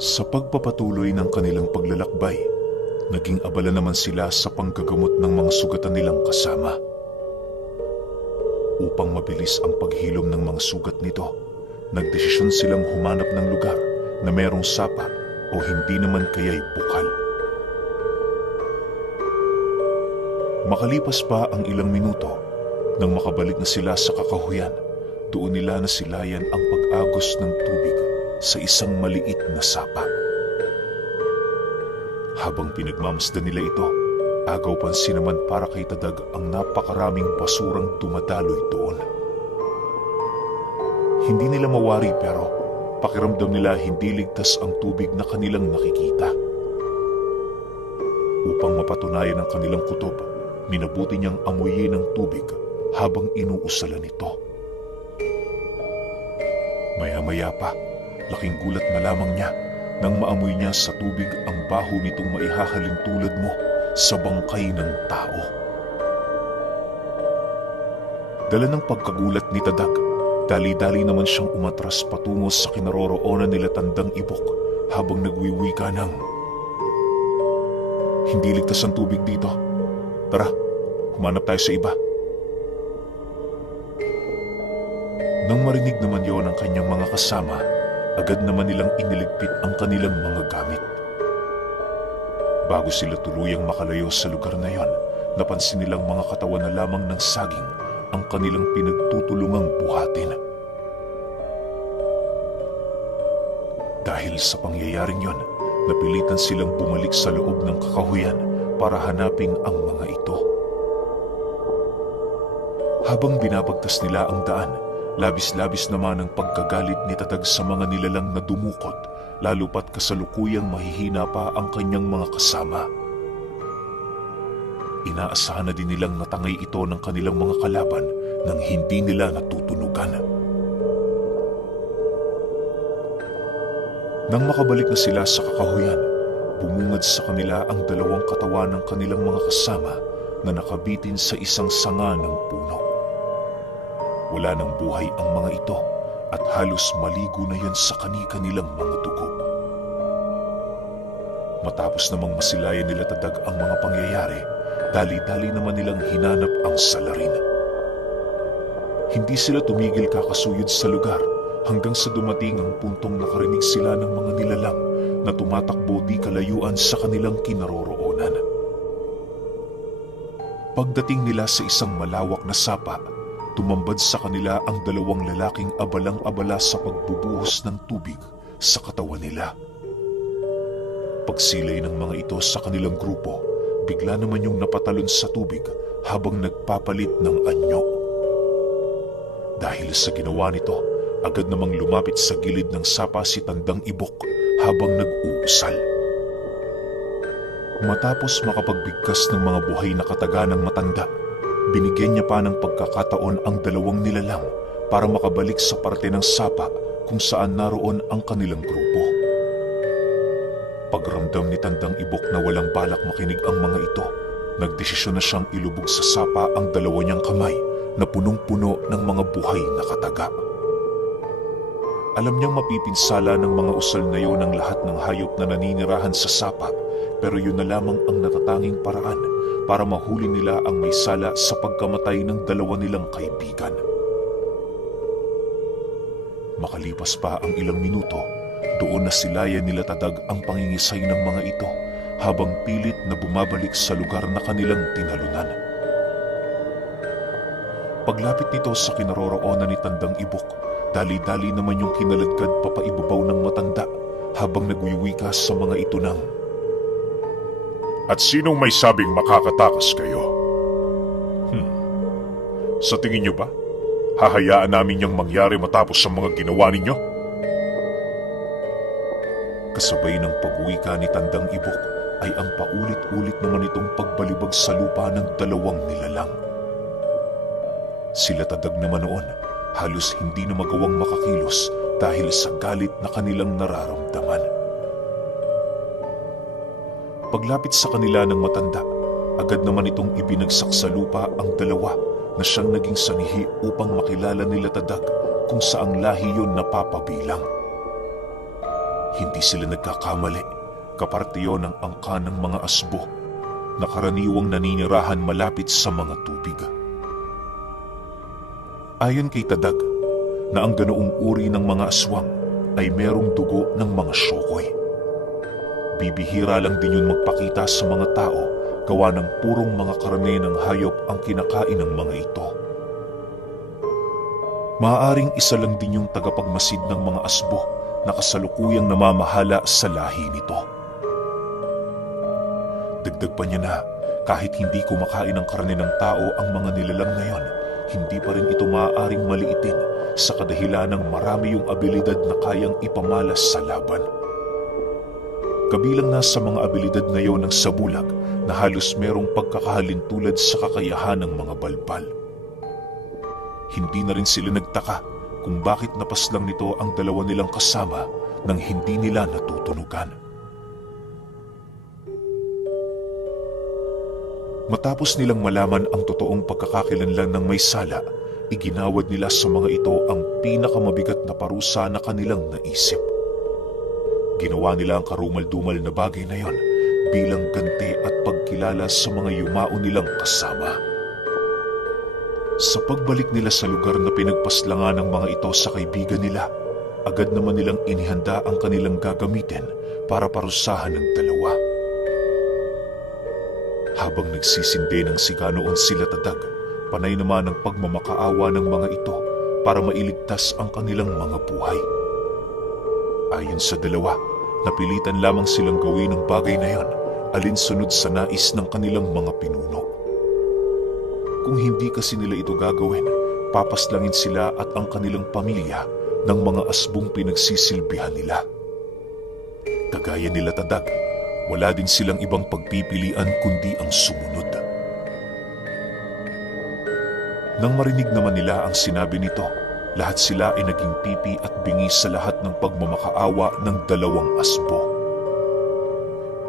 Sa pagpapatuloy ng kanilang paglalakbay, naging abala naman sila sa panggagamot ng mga sugatan nilang kasama. Upang mabilis ang paghilom ng mga sugat nito, nagdesisyon silang humanap ng lugar na merong sapa o hindi naman kaya'y bukal. Makalipas pa ang ilang minuto, nang makabalik na sila sa kakahuyan, doon nila nasilayan ang pag-agos ng tubig sa isang maliit na sapa. Habang pinagmamasdan nila ito, agaw pansin naman para kay Tadag ang napakaraming basurang dumadaloy doon. Hindi nila mawari pero pakiramdam nila hindi ligtas ang tubig na kanilang nakikita. Upang mapatunayan ang kanilang kutob, minabuti niyang amuyin ng tubig habang inuusalan ito. Maya-maya pa, laking gulat na lamang niya nang maamoy niya sa tubig ang baho nitong maihahalin tulad mo sa bangkay ng tao. Dala ng pagkagulat ni Tadag, dali-dali naman siyang umatras patungo sa kinaroroonan nila Tandang Ibok habang nagwiwika ng, "Hindi ligtas ang tubig dito. Tara, humanap tayo sa iba." Nang marinig naman yon ang kanyang mga kasama, agad naman nilang iniligpit ang kanilang mga gamit. Bago sila tuluyang makalayo sa lugar na yon, napansin nilang mga katawan na lamang ng saging ang kanilang pinagtutulungang buhatin. Dahil sa pangyayaring yon, napilitan silang bumalik sa loob ng kakahuyan para hanapin ang mga ito. Habang binabagtas nila ang daan, labis-labis naman ang pagkagalit ni Tadag sa mga nilalang na dumukot, lalo pat kasalukuyang mahihina pa ang kanyang mga kasama. Inaasahan na din nilang natangay ito ng kanilang mga kalaban nang hindi nila natutunugan. Nang makabalik na sila sa kakahuyan, bumungad sa kanila ang dalawang katawan ng kanilang mga kasama na nakabitin sa isang sanga ng puno. Wala ng buhay ang mga ito at halos maligo na yan sa kani-kanilang mga dugo. Matapos namang masilayan nila Tadag ang mga pangyayari, dali-dali naman nilang hinanap ang salarin. Hindi sila tumigil kakasuyod sa lugar hanggang sa dumating ang puntong nakarinig sila ng mga nilalang na tumatakbo di kalayuan sa kanilang kinaroroonan. Pagdating nila sa isang malawak na sapa, tumambad sa kanila ang dalawang lalaking abalang-abala sa pagbubuhos ng tubig sa katawan nila. Pagsilay ng mga ito sa kanilang grupo, bigla naman yung napatalon sa tubig habang nagpapalit ng anyo. Dahil sa ginawa nito, agad namang lumapit sa gilid ng sapa si Tandang Ibok habang nag-uusal. Matapos makapagbigkas ng mga buhay na kataga ng matanda, binigyan niya pa ng pagkakataon ang dalawang nilalang para makabalik sa parte ng sapa kung saan naroon ang kanilang grupo. Pagramdam ni Tandang Ibok na walang balak makinig ang mga ito, nagdesisyon na siyang ilubog sa sapa ang dalawa niyang kamay na punong-puno ng mga buhay na kataga. Alam niyang mapipinsala ng mga usal na yun ang lahat ng hayop na naninirahan sa sapa, pero yun na lamang ang natatanging paraan para mahuli nila ang may sala sa pagkamatay ng dalawa nilang kaibigan. Makalipas pa ang ilang minuto, doon na silayan nila Tadag ang pangingisay ng mga ito habang pilit na bumabalik sa lugar na kanilang tinalunan. Paglapit nito sa kinaroroonan ni Tandang Ibok, dali-dali naman yung kinaladkad papaibabaw ng matanda habang nagwiwika sa mga ito ng, "At sinong may sabing makakatakas kayo? Sa tingin niyo ba, hahayaan namin niyang mangyari matapos sa mga ginawa ninyo?" Kasabay ng pagwika ni Tandang Ibok ay ang paulit-ulit naman itong pagbalibag sa lupa ng dalawang nilalang. Sila Tadag naman noon, halos hindi na magawang makakilos dahil sa galit na kanilang nararamdaman. Paglapit sa kanila ng matanda, agad naman itong ibinagsak sa lupa ang dalawa na siyang naging sanihi upang makilala nila Tadag kung saang lahi yun napapabilang. Hindi sila nagkakamali. Kaparte yon ng angka ng mga asbo na karaniwang naninirahan malapit sa mga tubig. Ayon kay Tadag, na ang ganoong uri ng mga aswang ay merong dugo ng mga syokoy. Bibihira lang din yun magpakita sa mga tao, gawa ng purong mga karne ng hayop ang kinakain ng mga ito. Maaaring isa lang din yung tagapagmasid ng mga asbo na kasalukuyang namamahala sa lahi nito. Dagdag pa niya na kahit hindi kumakain ng karne ng tao ang mga nilalang na yon, hindi pa rin ito maaaring maliitin sa kadahilan ng marami yung abilidad na kayang ipamalas sa laban. Kabilang na sa mga abilidad na yon ng sabulag na halos merong pagkakahalintulad sa kakayahan ng mga balbal. Hindi na rin sila nagtaka kung bakit napaslang nito ang dalawa nilang kasama nang hindi nila natutunugan. Matapos nilang malaman ang totoong pagkakakilanlan ng may sala, iginawad nila sa mga ito ang pinakamabigat na parusa na kanilang naisip. Ginawa nila ang karumal-dumal na bagay na yon bilang ganti at pagkilala sa mga yumao nilang kasama. Sa pagbalik nila sa lugar na pinagpaslangan ng mga ito sa kaibigan nila, agad naman nilang inihanda ang kanilang gagamitin para parusahan ng dalawa. Habang nagsisindi ng siga noon sila Tadag, panay naman ang pagmamakaawa ng mga ito para mailigtas ang kanilang mga buhay. Ayon sa dalawa, napilitan lamang silang gawin ang bagay na yon alinsunod sa nais ng kanilang mga pinuno. Kung hindi kasi nila ito gagawin, papaslangin sila at ang kanilang pamilya ng mga asbong pinagsisilbihan nila. Kagaya nila Tadag, wala din silang ibang pagpipilian kundi ang sumunod. Nang marinig naman nila ang sinabi nito, lahat sila ay naging pipi at bingi sa lahat ng pagmamakaawa ng dalawang asbo.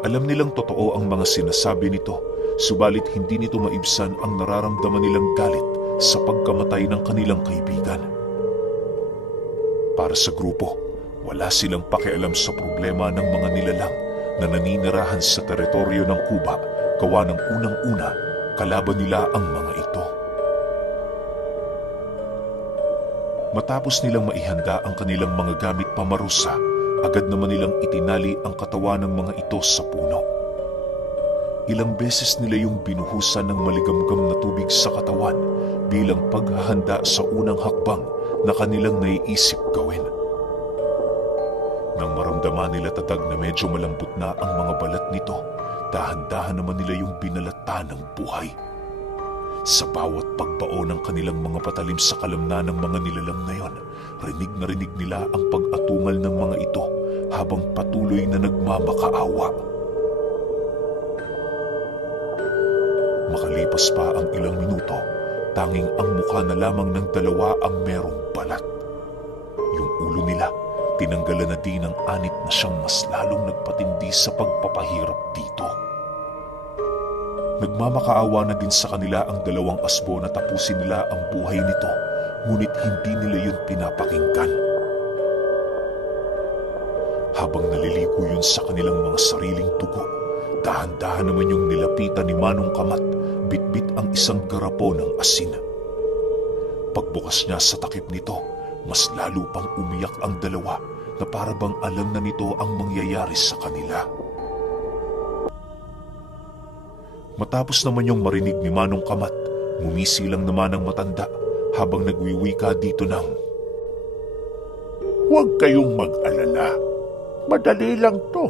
Alam nilang totoo ang mga sinasabi nito, subalit hindi nito maibsan ang nararamdaman nilang galit sa pagkamatay ng kanilang kaibigan. Para sa grupo, wala silang pakialam sa problema ng mga nilalang na naninirahan sa teritoryo ng Kuba, gawa ng unang-una, kalaban nila ang mga ito. Matapos nilang maihanda ang kanilang mga gamit pamarusa, agad naman nilang itinali ang katawan ng mga ito sa puno. Ilang beses nila yung binuhusan ng maligamgam na tubig sa katawan bilang paghahanda sa unang hakbang na kanilang naiisip gawin. Nang maramdaman nila Tadag na medyo malambot na ang mga balat nito, dahan-dahan naman nila yung binalata ng buhay. Sa bawat pagbao ng kanilang mga patalim sa kalamnan ng mga nilalang na yon, rinig nila ang pag-atungal ng mga ito habang patuloy na nagmamakaawa. Makalipas pa ang ilang minuto, tanging ang mukha na lamang ng dalawa ang merong balat. Yung ulo nila, tinanggalan na din ng anit na siyang mas lalong nagpatindi sa pagpapahirap dito. Nagmamakaawa na din sa kanila ang dalawang asbo na tapusin nila ang buhay nito, ngunit hindi nila yun pinapakinggan. Habang naliligo yun sa kanilang mga sariling dugo, dahan-dahan naman yung nilapitan ni Manong Kamat, bitbit ang isang garapo ng asin. Pagbukas niya sa takip nito, mas lalo pang umiyak ang dalawa na para bang alam na nito ang mangyayari sa kanila. Matapos naman yung marinig ni Manong Kamat, ngumisilang naman ang matanda habang nagwiwika dito ng, "Huwag kayong mag-alala. Madali lang to.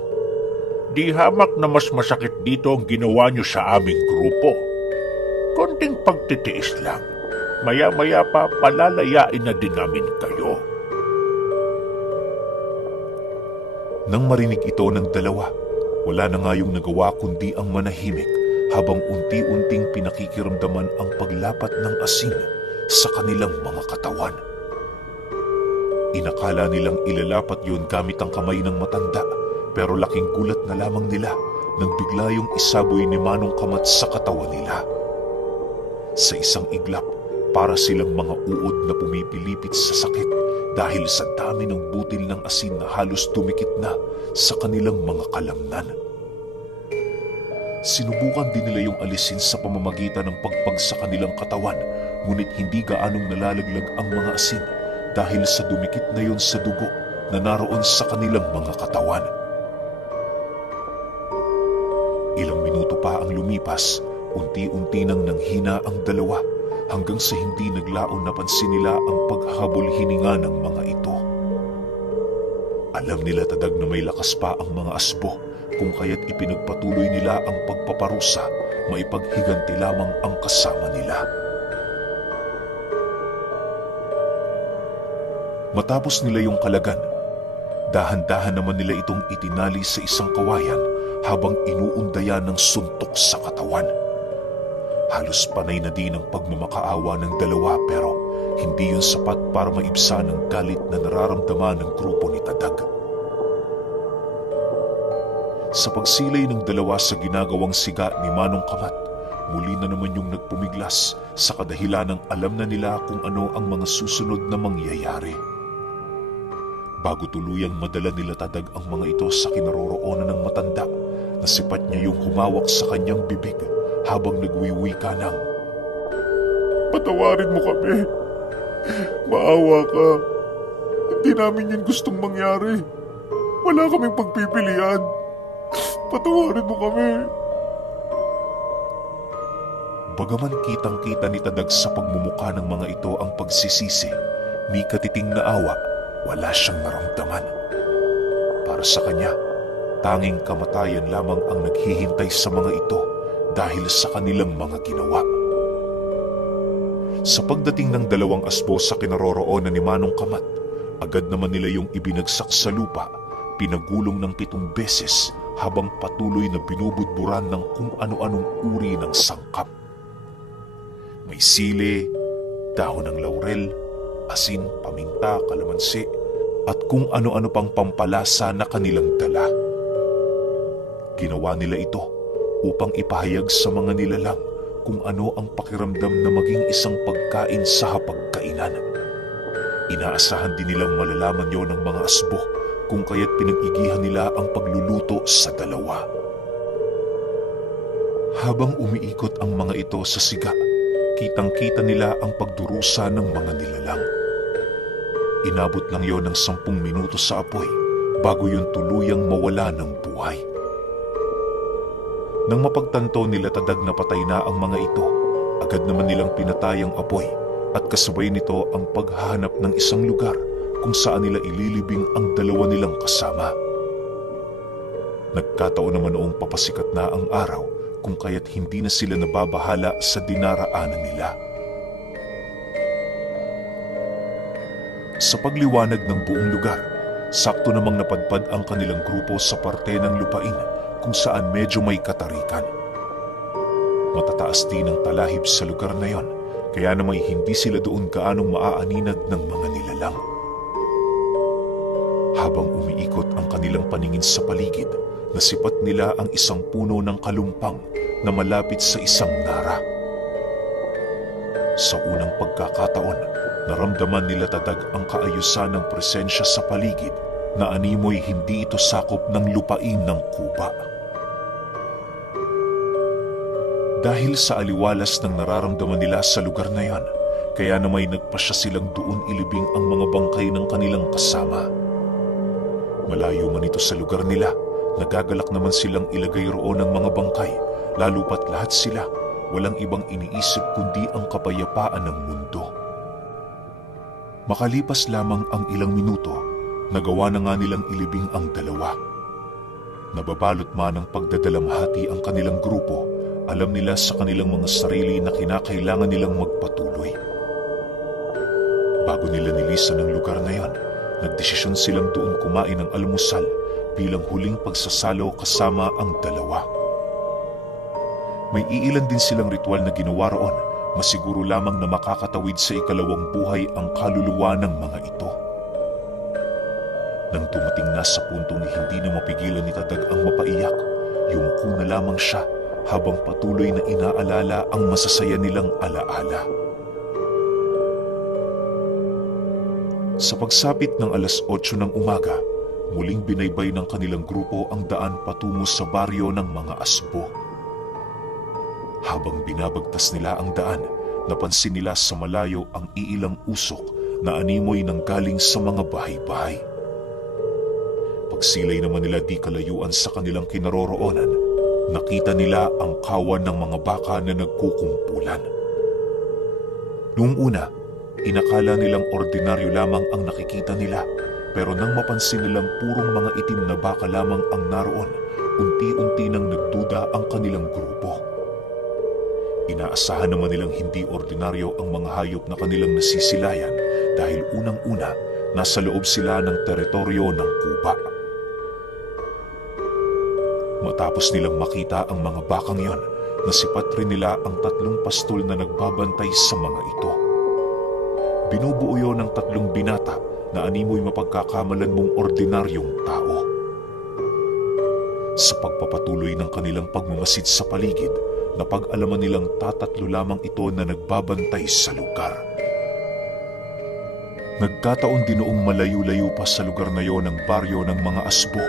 Di hamak na mas masakit dito ang ginawa nyo sa aming grupo. Konting pagtitiis lang. Maya-maya pa palalayain na din namin kayo." Nang marinig ito ng dalawa, wala na nga yung nagawa kundi ang manahimik habang unti-unting pinakikiramdaman ang paglapat ng asin sa kanilang mga katawan. Inakala nilang ilalapat yun gamit ang kamay ng matanda, pero laking gulat na lamang nila nang bigla yung isaboy ni Manong Kamat sa katawan nila. Sa isang iglap, para silang mga uod na pumipilipit sa sakit, dahil sa dami ng butil ng asin na halos dumikit na sa kanilang mga kalamnan. Sinubukan din nila yung alisin sa pamamagitan ng pagpag sa kanilang katawan, ngunit hindi gaanong nalalaglag ang mga asin dahil sa dumikit na yon sa dugo na naroon sa kanilang mga katawan. Ilang minuto pa ang lumipas, unti-unti nang nanghina ang dalawa hanggang sa hindi naglaon napansin nila ang paghabol hininga ng mga ito. Alam nila tadag na may lakas pa ang mga asbo, kung kaya't ipinagpatuloy nila ang pagpaparusa, maipaghiganti lamang ang kasama nila. Matapos nila yung kalagan, dahan-dahan naman nila itong itinali sa isang kawayan habang inuundayan ng suntok sa katawan. Halos panay na din ang pagmamakaawa ng dalawa pero hindi yun sapat para maibsan ang galit na nararamdaman ng grupo ni Tadag. Sa pagsilay ng dalawa sa ginagawang siga ni Manong Kamat, muli na naman yung nagpumiglas sa kadahilan ng alam na nila kung ano ang mga susunod na mangyayari. Bago tuluyang madala nila Tadag ang mga ito sa kinaroroonan ng matanda, nasipat niya yung humawak sa kanyang bibig habang nagwiwika ng, Patawarin mo kami. Maawa ka. Hindi namin yun gustong mangyari. Wala kaming pagpipilian. Patawarin mo kami. Bagaman kitang-kita ni Tadag sa pagmumukha ng mga ito ang pagsisisi, ni katiting na awa, wala siyang naramdaman. Para sa kanya, tanging kamatayan lamang ang naghihintay sa mga ito dahil sa kanilang mga ginawa. Sa pagdating ng dalawang asbo sa kinaroroonan ni Manong Kamat, agad naman nila yung ibinagsak sa lupa, pinagulong ng 7 beses habang patuloy na binubudburan ng kung ano-anong uri ng sangkap. May sili, dahon ng laurel, asin, paminta, kalamansi, at kung ano-ano pang pampalasa na kanilang dala. Ginawa nila ito upang ipahayag sa mga nilalang kung ano ang pakiramdam na maging isang pagkain sa hapagkainan. Inaasahan din nilang malalaman yon ng mga asbo kung kaya't pinag-igihan nila ang pagluluto sa dalawa. Habang umiikot ang mga ito sa siga, kitang-kita nila ang pagdurusa ng mga nilalang. Inabot lang yon ng 10 minuto sa apoy bago yun tuluyang mawala ng buhay. Nang mapagtanto nila Tadag na patay na ang mga ito, agad naman nilang pinatay ang apoy at kasabay nito ang paghahanap ng isang lugar kung saan nila ililibing ang dalawa nilang kasama. Nagkataon naman noong papasikat na ang araw kung kaya't hindi na sila nababahala sa dinaraanan nila. Sa pagliwanag ng buong lugar, sakto namang napadpad ang kanilang grupo sa parte ng lupain kung saan medyo may katarikan. Matataas din ang talahib sa lugar na yon, kaya namay hindi sila doon gaanong maaaninag ng mga nilalang. Habang umiikot ang kanilang paningin sa paligid, nasipat nila ang isang puno ng kalumpang na malapit sa isang nara. Sa unang pagkakataon, naramdaman nila Tadag ang kaayusan ng presensya sa paligid na animoy hindi ito sakop ng lupain ng kuba. Dahil sa aliwalas ng nararamdaman nila sa lugar na yan, kaya na may nagpasya silang doon ilibing ang mga bangkay ng kanilang kasama. Malayo man ito sa lugar nila, nagagalak naman silang ilagay roon ang mga bangkay, lalo pat lahat sila walang ibang iniisip kundi ang kapayapaan ng mundo. Makalipas lamang ang ilang minuto, nagawa na nga nilang ilibing ang dalawa. Nababalot man ng pagdadalamhati ang kanilang grupo, alam nila sa kanilang mga sarili na kinakailangan nilang magpatuloy. Bago nila nilisan ang lugar na yon, nagdesisyon silang doon kumain ng almusal bilang huling pagsasalo kasama ang dalawa. May iilan din silang ritual na ginawa roon, masiguro lamang na makakatawid sa ikalawang buhay ang kaluluwa ng mga ito. Nang dumating na sa puntong hindi na mapigilan ni Tadag ang mapaiyak, yumuko na lamang siya habang patuloy na inaalala ang masasaya nilang alaala. Sa pagsapit ng 8:00 ng umaga, muling binaybay ng kanilang grupo ang daan patungo sa baryo ng mga asbo. Habang binabagtas nila ang daan, napansin nila sa malayo ang iilang usok na animoy nang galing sa mga bahay-bahay. Pagsilay naman nila di kalayuan sa kanilang kinaroroonan, nakita nila ang kawan ng mga baka na nagkukumpulan. Noong una, inakala nilang ordinaryo lamang ang nakikita nila, pero nang mapansin nilang purong mga itim na baka lamang ang naroon, unti-unti nang nagduda ang kanilang grupo. Inaasahan naman nilang hindi ordinaryo ang mga hayop na kanilang nasisilayan dahil unang-una nasa loob sila ng teritoryo ng kuba. Matapos nilang makita ang mga bakang yon, nasipat rin nila ang 3 pastol na nagbabantay sa mga ito. Binubuo yun ng 3 binata na animoy mapagkakamalan mong ordinaryong tao. Sa pagpapatuloy ng kanilang pagmamasid sa paligid, napag-alaman nilang 3 lamang ito na nagbabantay sa lugar. Nagkataon din noong malayo-layo pa sa lugar na yon ang baryo ng mga asbo,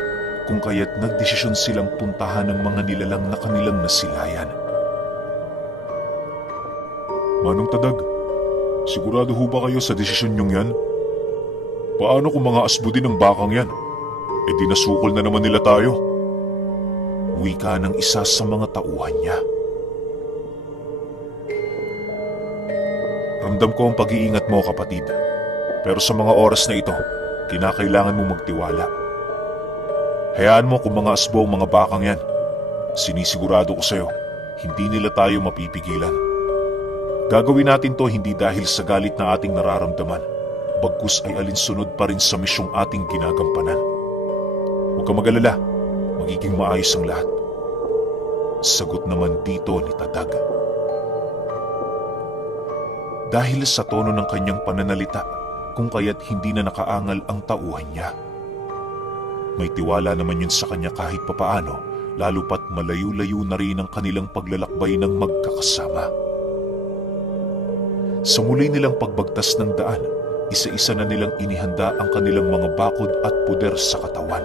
kung kaya't nagdesisyon silang puntahan ng mga nilalang na kanilang nasilayan. Manong Tadag, sigurado ho ba kayo sa desisyon niyong yan? Paano kung mga asbo din ang bakang yan? E di nasukol na naman nila tayo. Wika ng isa sa mga tauhan niya. Ramdam ko ang pag-iingat mo, kapatid. Pero sa mga oras na ito, kinakailangan mo magtiwala. Hayaan mo kung mga asbo ang mga bakang yan. Sinisigurado ko sa'yo, hindi nila tayo mapipigilan. Gagawin natin to hindi dahil sa galit na ating nararamdaman, bagkus ay alinsunod pa rin sa misyong ating ginagampanan. Huwag kang mag-alala, magiging maayos ang lahat. Sagot naman dito ni Tadag. Dahil sa tono ng kanyang pananalita, kung kaya't hindi na nakaangal ang tauhan niya. May tiwala naman yun sa kanya kahit papaano, lalo pat malayo-layo na rin ang kanilang paglalakbay ng magkakasama. Sa muli nilang pagbagtas ng daan, isa-isa na nilang inihanda ang kanilang mga bakod at puder sa katawan.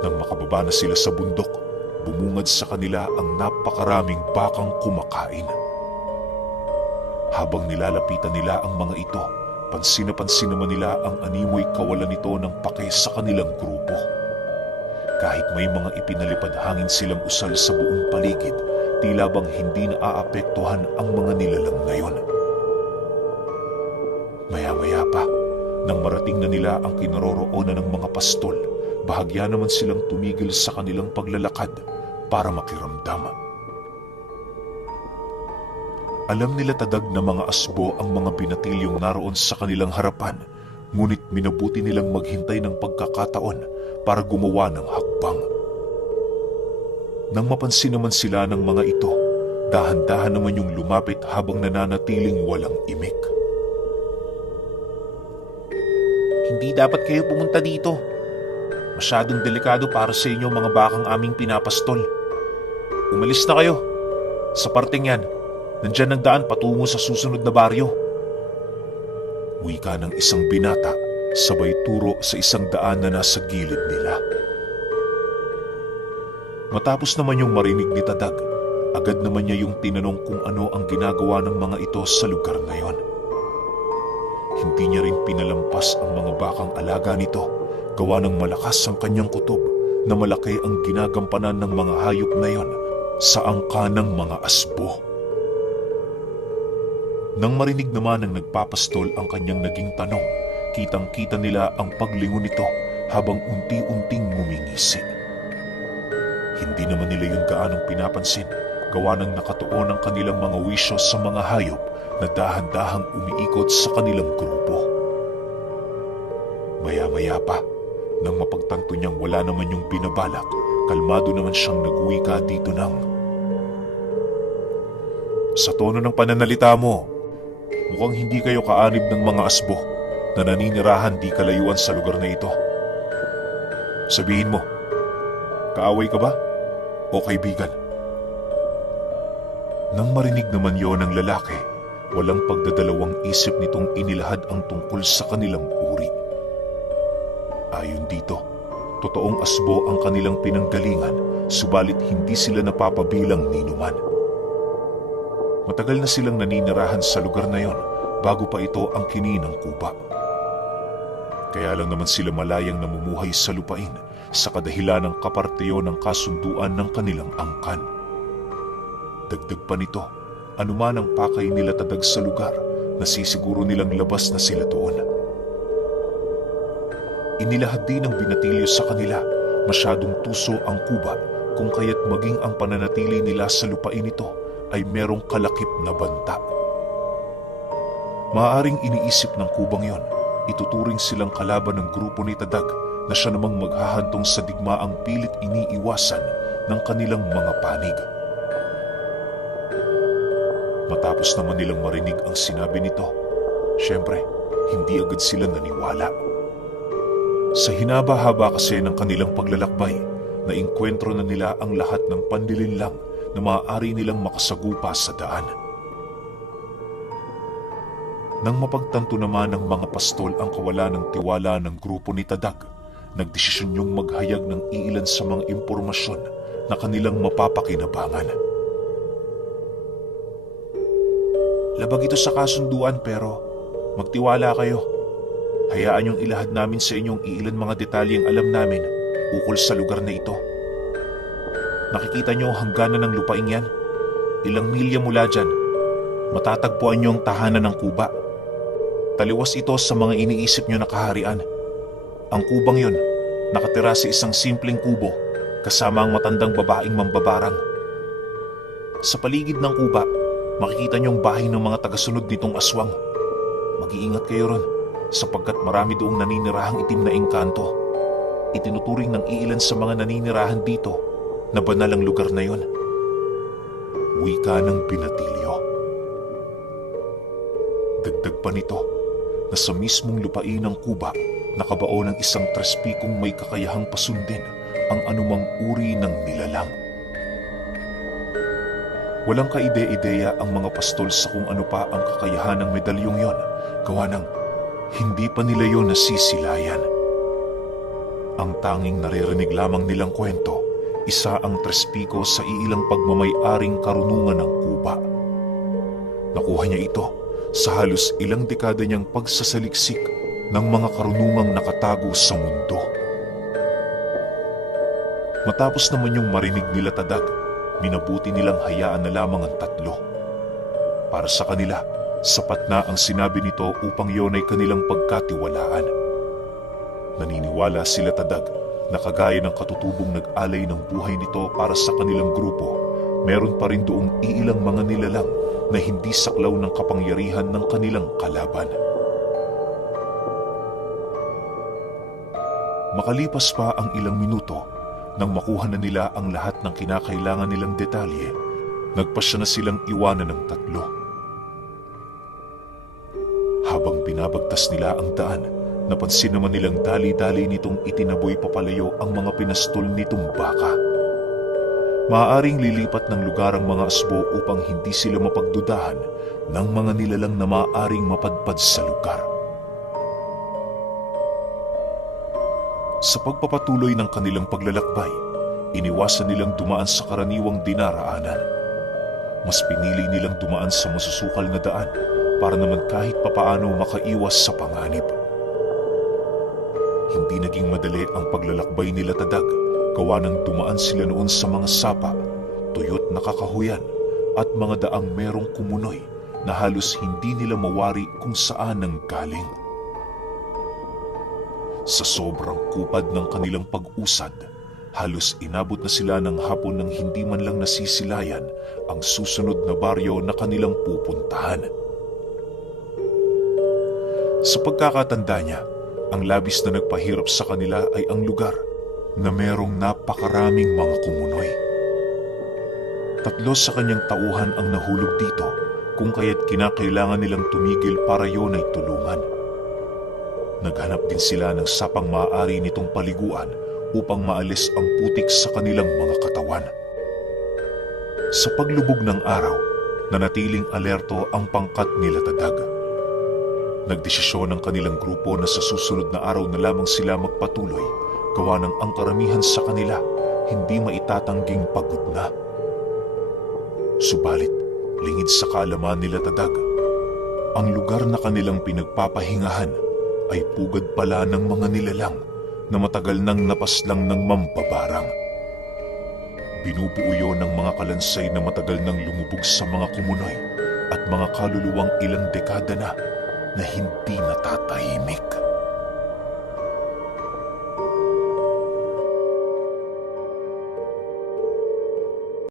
Nang makababa na sila sa bundok, bumungad sa kanila ang napakaraming bakang kumakain. Habang nilalapitan nila ang mga ito, pansin na pansin naman nila ang animoy kawalan nito ng pake sa kanilang grupo. Kahit may mga ipinalipad hangin silang usal sa buong paligid, tila bang hindi naaapektuhan ang mga nilalang na yon. Maya-maya pa, nang marating na nila ang kinaroroonan ng mga pastol, bahagya naman silang tumigil sa kanilang paglalakad para makiramdam. Alam nila Tadag na mga asbo ang mga binatilyong naroon sa kanilang harapan, ngunit minabuti nilang maghintay ng pagkakataon para gumawa ng hakbang. Nang mapansin naman sila ng mga ito, dahan-dahan naman yung lumapit habang nananatiling walang imik. Hindi dapat kayo pumunta dito. Masyadong delikado para sa inyo mga bakang aming pinapastol. Umalis na kayo. Sa parteng yan, nandyan ang daan patungo sa susunod na baryo. Wika ng isang binata, sabay turo sa isang daan na nasa gilid nila. Matapos naman yung marinig ni Tadag, agad naman niya yung tinanong kung ano ang ginagawa ng mga ito sa lugar na yon. Hindi niya rin pinalampas ang mga bakang alaga nito, gawa ng malakas ang kanyang kutob na malaki ang ginagampanan ng mga hayop na yon sa angka ng mga asbo. Nang marinig naman ng nagpapastol ang kanyang naging tanong, kitang-kita nila ang paglingon nito habang unti-unting ngumingisi. Hindi naman nila yung gaanong pinapansin, gawa ng nakatuon ang kanilang mga wisyo sa mga hayop na dahan-dahang umiikot sa kanilang grupo. Maya-maya pa, nang mapagtanto niyang wala naman yung binabalak, kalmado naman siyang nagwika dito ng, "Sa tono ng pananalita mo, mukhang hindi kayo kaanib ng mga asbo na naninirahan di kalayuan sa lugar na ito. Sabihin mo, kaaway ka ba o kaibigan?" Nang marinig naman yon ng lalaki, Walang pagdadalawang isip nitong inilahad ang tungkol sa kanilang uri. Ayon dito, totoong asbo ang kanilang pinanggalingan, subalit hindi sila napapabilang ninuman. Matagal na silang naninirahan sa lugar na yon bago pa ito ang kininang kuba. Kaya lang naman sila malayang namumuhay sa lupain sa kadahilan ng kaparteyo ng kasunduan ng kanilang angkan. Dagdag pa nito, anuman ang pakay nila tadag sa lugar, nasisiguro nilang labas na sila doon. Inilahad din ng binatilyo sa kanila, masyadong tuso ang kuba kung kaya't maging ang pananatili nila sa lupain ito ay merong kalakip na banta. Maaaring iniisip ng kubang yon, ituturing silang kalaban ng grupo ni Tadag na siya namang maghahantong sa digmaang pilit iniiwasan ng kanilang mga panig. Matapos naman nilang marinig ang sinabi nito, syempre, hindi agad sila naniwala. Sa hinaba-haba kasi ng kanilang paglalakbay, nainkwentro na nila ang lahat ng panlilinlang na maaari nilang makasagupa sa daan. Nang mapagtanto naman ng mga pastol ang kawalan ng tiwala ng grupo ni Tadag, nagdesisyon niyong maghayag ng iilan sa mga impormasyon na kanilang mapapakinabangan. Labag ito sa kasunduan pero magtiwala kayo. Hayaan niyong ilahad namin sa inyong iilan mga detalyeng alam namin ukol sa lugar na ito. Nakikita niyo ang hangganan ng lupain yan? Ilang milya mula dyan, matatagpuan niyo ang tahanan ng kuba. Taliwas ito sa mga iniisip niyo na kaharian. Ang kubang yon, nakatira sa isang simpleng kubo kasama ang matandang babaeng mambabarang. Sa paligid ng kuba, makikita niyong bahay ng mga tagasunod nitong aswang. Mag-iingat kayo ron sapagkat marami doong naninirahang itim na engkanto. Itinuturing ng iilan sa mga naninirahan dito na banal ang lugar na yon. Wika ng binatilyo. Dagdag pa nito na sa mismong lupain ng kuba nakabao ng isang trespikong may kakayahang pasundin ang anumang uri ng nilalang. Walang kaide-ideya ang mga pastol sa kung ano pa ang kakayahan ng medalyong yon, gawa ng hindi pa nila yon nasisilayan. Ang tanging naririnig lamang nilang kwento, isa ang trespiko sa iilang pagmamay-aring karunungan ng kuba. Nakuha niya ito sa halos ilang dekada niyang pagsasaliksik ng mga karunungang nakatago sa mundo. Matapos naman yung marinig nila Tadag, minabuti nilang hayaan na lamang ang tatlo. Para sa kanila, sapat na ang sinabi nito upang yon ay kanilang pagkatiwalaan. Naniniwala sila Tadag na kagaya ng katutubong nag-alay ng buhay nito para sa kanilang grupo, meron pa rin doong iilang mga nilalang na hindi saklaw ng kapangyarihan ng kanilang kalaban. Makalipas pa ang ilang minuto, nang makuha na nila ang lahat ng kinakailangan nilang detalye, nagpasya na silang iwanan ng tatlo. Habang binabagtas nila ang daan, napansin naman nilang dali-dali nitong itinaboy papalayo ang mga pinastol nitong baka. Maaaring lilipat ng lugar ang mga asbo upang hindi sila mapagdudahan ng mga nilalang na maaaring mapadpad sa lugar. Sa pagpapatuloy ng kanilang paglalakbay, iniwasan nilang dumaan sa karaniwang dinaraanan. Mas pinili nilang dumaan sa masusukal na daan para naman kahit papaano makaiwas sa panganib. Hindi naging madali ang paglalakbay nila Tadag, gawa ng dumaan sila noon sa mga sapa, tuyot na kakahuyan at mga daang merong kumunoy na halos hindi nila mawari kung saan nang galing. Sa sobrang kupad ng kanilang pag-usad, halos inabot na sila ng hapon nang hindi man lang nasisilayan ang susunod na baryo na kanilang pupuntahan. Sa pagkakatanda niya, ang labis na nagpahirap sa kanila ay ang lugar na merong napakaraming mga kumunoy. 3 sa kanyang tauhan ang nahulog dito, kung kaya't kinakailangan nilang tumigil para yon ay tulungan. Naghanap din sila ng sapang maaari nitong paliguan upang maalis ang putik sa kanilang mga katawan. Sa paglubog ng araw, nanatiling alerto ang pangkat nila Tadag. Nagdesisyon ang kanilang grupo na sa susunod na araw na lamang sila magpatuloy, gawa ng ang karamihan sa kanila hindi maitatangging pagod na. Subalit, lingid sa kaalaman nila Tadag, ang lugar na kanilang pinagpapahingahan ay pugad pala ng mga nilalang na matagal nang napaslang ng mampabarang. Binubuo yun ng mga kalansay na matagal nang lumubog sa mga kumunoy at mga kaluluwang ilang dekada na hindi natatahimik.